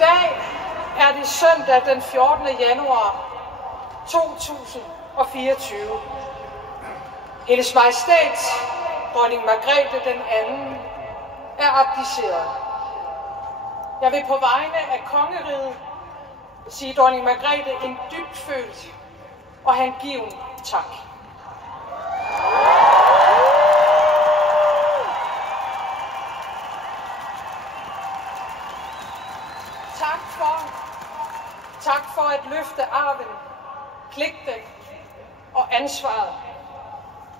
dag er det søndag den 14. januar 2024. Hendes Majestæt, dronning Margrethe den anden, er abdiceret. Jeg vil på vegne af kongeriget sige dronning Margrethe en dybtfølt og hengiven tak. Tak for at løfte arven, pligten og ansvaret.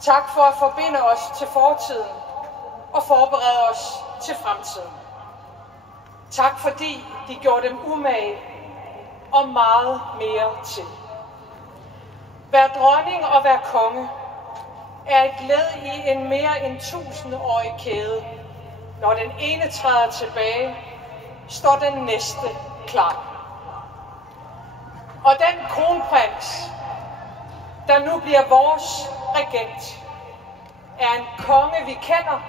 Tak for at forbinde os til fortiden og forberede os til fremtiden. Tak fordi de gjorde dem umage og meget mere til. Hver dronning og hver konge er et led i en mere end 1000-årig kæde. Når den ene træder tilbage, står den næste klar. Og den kronprins, der nu bliver vores regent, er en konge, vi kender,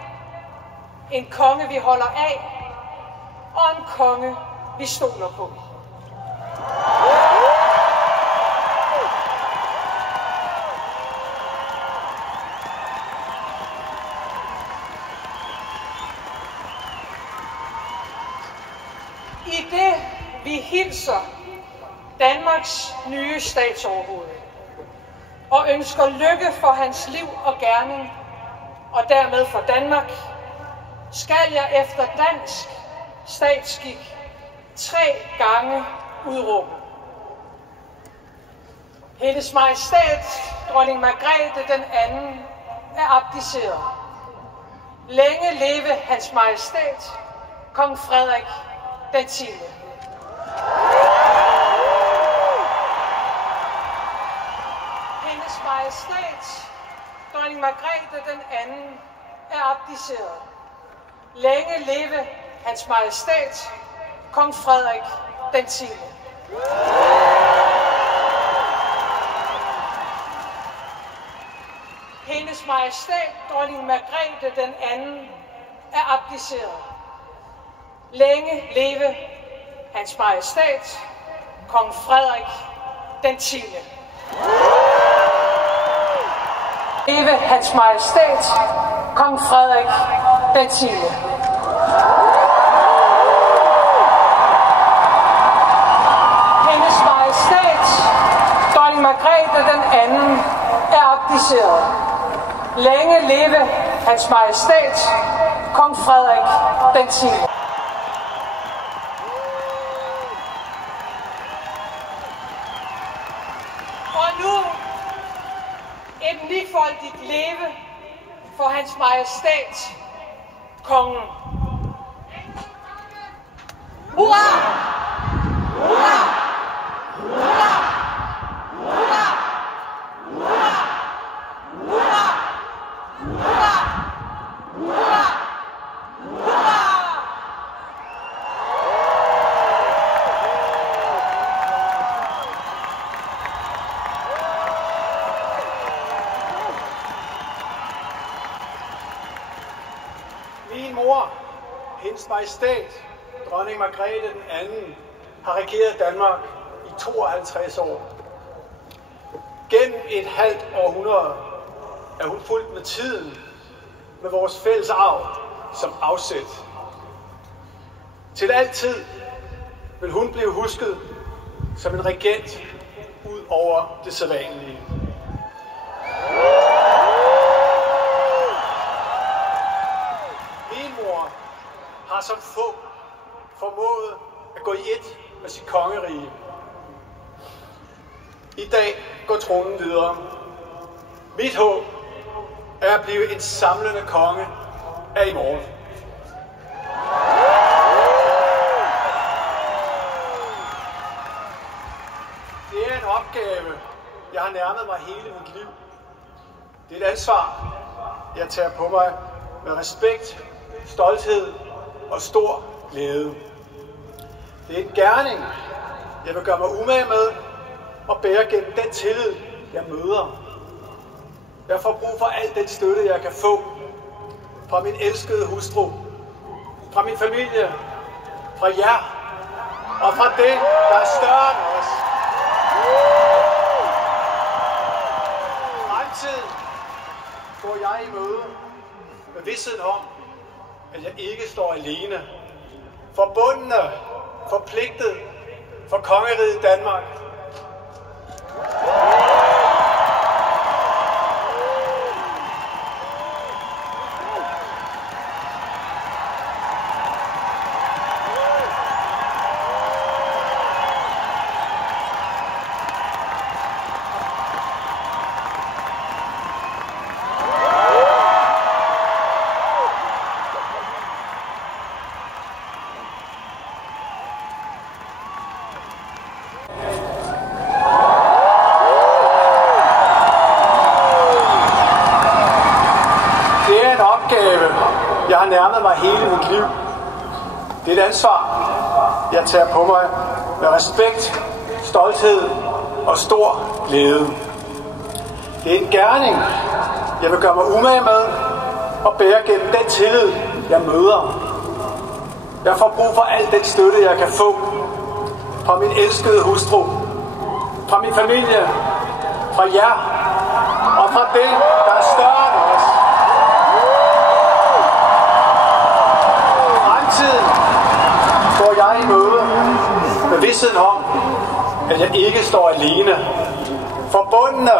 en konge, vi holder af, og en konge, vi stoler på. I det, vi hilser Danmarks nye statsoverhoved og ønsker lykke for hans liv og gerning, og dermed for Danmark, skal jeg efter dansk statsskik 3 gange udråbe: Hendes Majestæt, dronning Margrethe den anden, er abdiceret. Længe leve hans Majestæt, kong Frederik den 10. Hendes Majestæt, dronning Margrethe den anden, er abdiceret. Længe leve hans Majestæt, kong Frederik den 10. Hendes Majestæt, dronning Margrethe den anden, er abdiceret. Længe leve hans Majestæt, kong Frederik den 10. Leve hans Majestæt, kong Frederik den 10. Hendes Majestæt, dronning Margrethe den anden, er abdiceret. Længe leve hans Majestæt, kong Frederik den 10. Og nu et nifoldigt leve for hans Majestæt, kongen. Hurra! Hurra! Hurra! Hurra! Hurra! Hurra! Hurra! Hurra! Hurra! Min mor, hendes Majestæt, dronning Margrethe den anden, har regeret Danmark i 52 år. Gennem et halvt århundrede er hun fulgt med tiden, med vores fælles arv som afsæt. Til altid vil hun blive husket som en regent ud over det sædvanlige. Min mor har som få formået at gå i ét med sit kongerige. I dag går tronen videre. Mit håb er at blive en samlende konge af i morgen. Det er en opgave, jeg har nærmet mig hele mit liv. Det er et ansvar, jeg tager på mig med respekt, stolthed og stor glæde. Det er en gerning, jeg vil gøre mig umage med og bære gennem den tillid, jeg møder. Jeg får brug for al den støtte, jeg kan få fra min elskede hustru, fra min familie, fra jer, og fra det, der er større end os. Fremtiden går jeg i møde med vidstheden om, at jeg ikke står alene. Forbundne, forpligtet for kongeriget Danmark. Jeg har nærmet mig hele mit liv. Det er et ansvar, jeg tager på mig med respekt, stolthed og stor glæde. Det er en gerning, jeg vil gøre mig umage med og bære gennem den tillid, jeg møder. Jeg får brug for al den støtte, jeg kan få fra min elskede hustru, fra min familie, fra jer og fra det, der er større end os. Går jeg i møde med vidstheden om, at jeg ikke står alene. Forbundne.